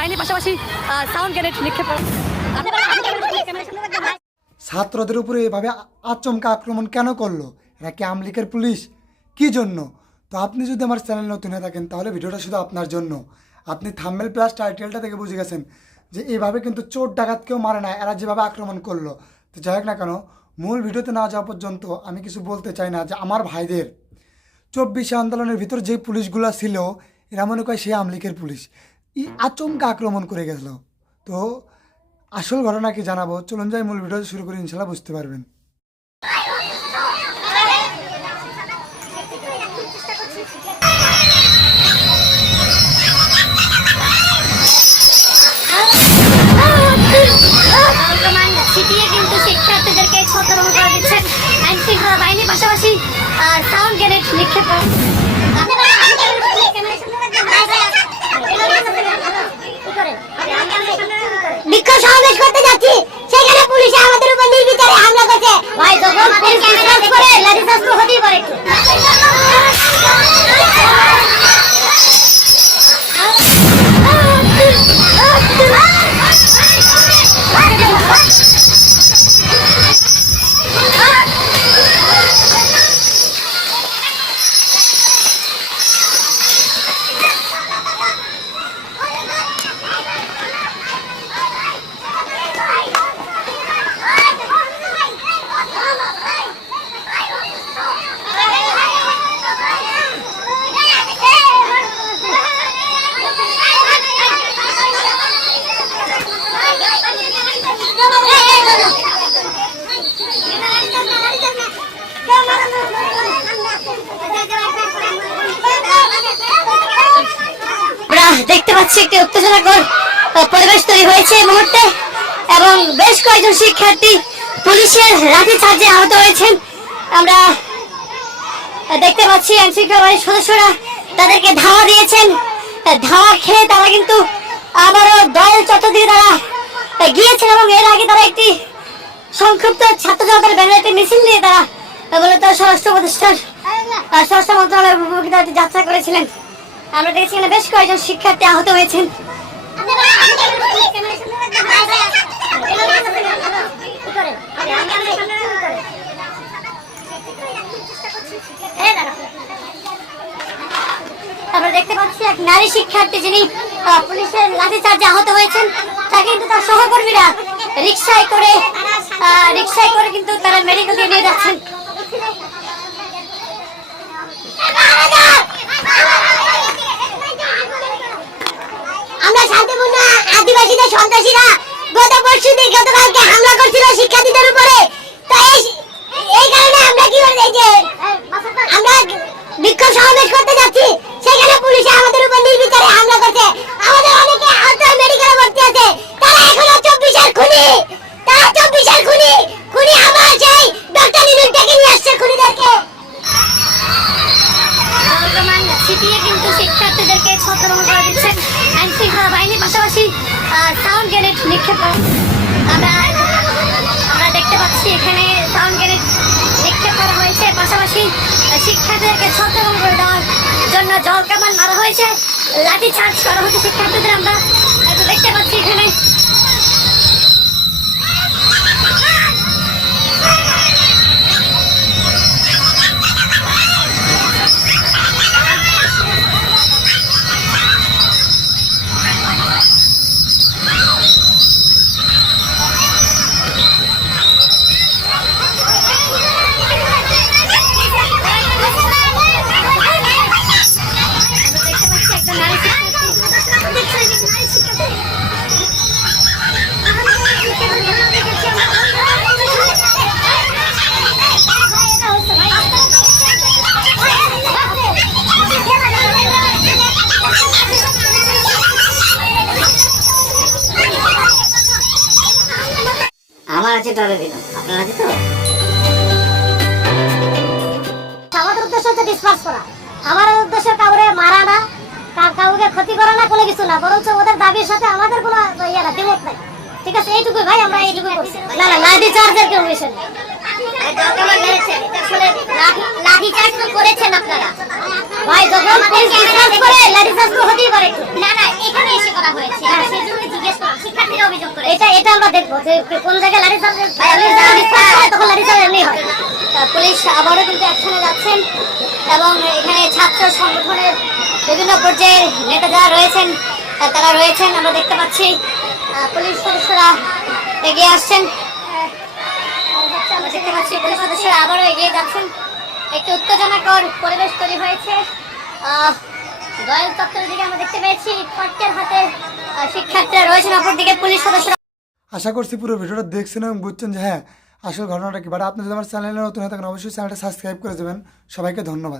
বাহিনীর পাশাপাশি sound grenade নিক্ষেপ করে। ছাত্রদের উপরে এভাবে আচমকা আক্রমণ কেন করলো? এরা কি আওয়ামী লীগের পুলিশ? কি জন্য? তো আপনি যদি আমার চ্যানেল নতুন হয়ে থাকেন তাহলে ভিডিওটা শুধু আপনার জন্য। আপনি থাম্বনেল প্লাস টাইটেলটা থেকে বুঝে গেছেন যে এইভাবে কিন্তু চোর ডাকাত কেউ মারে না, এরা যেভাবে আক্রমণ করলো। তো যাই হোক না কেন, মূল ভিডিওতে না যাওয়া পর্যন্ত আমি কিছু বলতে চাই না যে আমার ভাইদের 24 আন্দোলনের ভিতর যে পুলিশগুলো ছিল এরা মনে করে সে আওয়ামী লীগের পুলিশ, আচমকা আক্রমণ করে গেল। তো আসল ঘটনা কি জানাবো, চলুন যাই মূল ভিডিও শুরু করি, ইনশাল্লাহ বুঝতে পারবেন। কিন্তু শিক্ষার্থীদেরকে ছত্রভঙ্গ করে দিচ্ছেন আইন শৃঙ্খলা বাহিনীর পাশাপাশি সাউন্ড গ্রেনেড নিক্ষেপ করে। বিক্ষোভ সমাবেশ করতে যাচ্ছি, সেখানে পুলিশ আমাদের উপর নির্বিচারে হামলা করছে। ভাই যখন পুলিশ লাঠিচার্জ করে, লাঠিচার্জ তো হতেই পারে। দেখতে পাচ্ছি একটি উত্তেজনাকর পরিবেশ তৈরি হয়েছে এই মুহূর্তে, এবং বেশ কয়েকজন শিক্ষার্থী পুলিশের লাঠি চার্জে আহত হয়েছেন। আমরা দেখতে পাচ্ছি আইন শৃঙ্খলা বাহিনীর সদস্যরা তাদেরকে ধাওয়া দিয়েছেন। ধাওয়া খেয়ে তারা কিন্তু আবারও দয়াল চত্বর দিকে তারা গিয়েছেন, এবং এর আগে তারা একটি সংক্ষিপ্ত ছাত্র জনতার ব্যানারে একটি মিছিল নিয়ে তারা মূলত স্বরাষ্ট্র মন্ত্রণালয়ের যাত্রা করেছিলেন। আমরা দেখছি এখানে বেশ কয়েকজন শিক্ষার্থী আহত হয়েছেন। আমরা দেখতে পাচ্ছি এক নারী শিক্ষার্থী যিনি পুলিশের লাঠিচার্জে আহত হয়েছেন, তাকে কিন্তু তার সহকর্মীরা রিকশায় করে কিন্তু তারা মেডিকেল দিয়ে নিয়ে যাচ্ছেন। আমরা শান্তিপূর্ণ আদিবাসীদের সন্ত্রাসীরা গতকালকে হামলা করছিল শিক্ষার্থীদের উপরে। তাই এই কারণে আমরা কি বলে যে আমরা বিক্ষোভ সমাবেশ করতে যাচ্ছি, সেখানে পুলিশ আমাদের উপর নির্বিচারে হামলা করছে। আমাদের অনেকে আহত হয়ে মেডিকেলে ভর্তি আছে। তারা এখনো 24-এর খুনি আমার সেই ডক্টর নিলুর ডেকে নিয়ে আসছে খুনিদেরকে। কিন্তু শিক্ষার্থীদেরকে ছত্রভঙ্গ করে দিচ্ছেন আইন শৃঙ্খলা বাহিনীর পাশাপাশি সাউন্ড গ্রেনেড নিক্ষেপ করে। আমরা দেখতে পাচ্ছি এখানে সাউন্ড গ্রেনেড নিক্ষেপ করা হয়েছে, পাশাপাশি শিক্ষার্থীদেরকে ছত্রভঙ্গ করে দেওয়ার জন্য জল কামান মারা হয়েছে, লাঠি চার্জ করা হচ্ছে শিক্ষার্থীদের। আমরা দেখতে পাচ্ছি এখানে আমার আছে তবে দিলাম, আপনার আছে তো? আমাদের উদ্দেশ্য হচ্ছে ডিসপার্স করা। আমার উদ্দেশ্য কাউরে মারা না, কাউকে ক্ষতি করা না, কোনো কিছু না, বরঞ্চ ওদের দাবির সাথে আমাদের কোনো দ্বিমত নাই। ঠিক আছে, এইটুকুই ভাই, আমরা এইটুকুই করছি। না লাঠি চার্জের কেউ বিষয় নেই। লাঠি চার্জ তো করেছেন আপনারা ভাই, যখন পুলিশ ডিসপার্স করে লাঠি চার্জ তো হতেই পারে। না এখানে এসে করা হয়েছে। এটা এটা আমরা দেখবো যে কোন জায়গায় লাঠি চার্জ তখন লাঠি চার্জ এমনি হয়। পুলিশ আবারও কিন্তু অ্যাকশনে যাচ্ছেন এবং এখানে ছাত্র সংগঠনের বিভিন্ন পর্যায়ের নেতা যারা রয়েছেন তারা রয়েছেন আমরা দেখতে পাচ্ছি। পুলিশ সদস্যরা এগিয়ে আসছেন, আমরা দেখতে পাচ্ছি পুলিশ সদস্যরা আবারও এগিয়ে যাচ্ছেন। একটি উত্তেজনাকর পরিবেশ তৈরি হয়েছে। দয়াল চত্বরের দিকে আমরা দেখতে পেয়েছি কটকের হাতে শিক্ষার্থীরা রয়েছেন, অপরদিকে পুলিশ সদস্যরা। আশা করছি পুরো ভিডিওটা দেখছেন এবং বুঝছেন যে হ্যাঁ আসল ঘটনাটা কি। বাট আপনি যদি আমার চ্যানেলে নতুন হয়ে থাকেন অবশ্যই চ্যানেলটা সাবস্ক্রাইব করে দেবেন। সবাইকে ধন্যবাদ।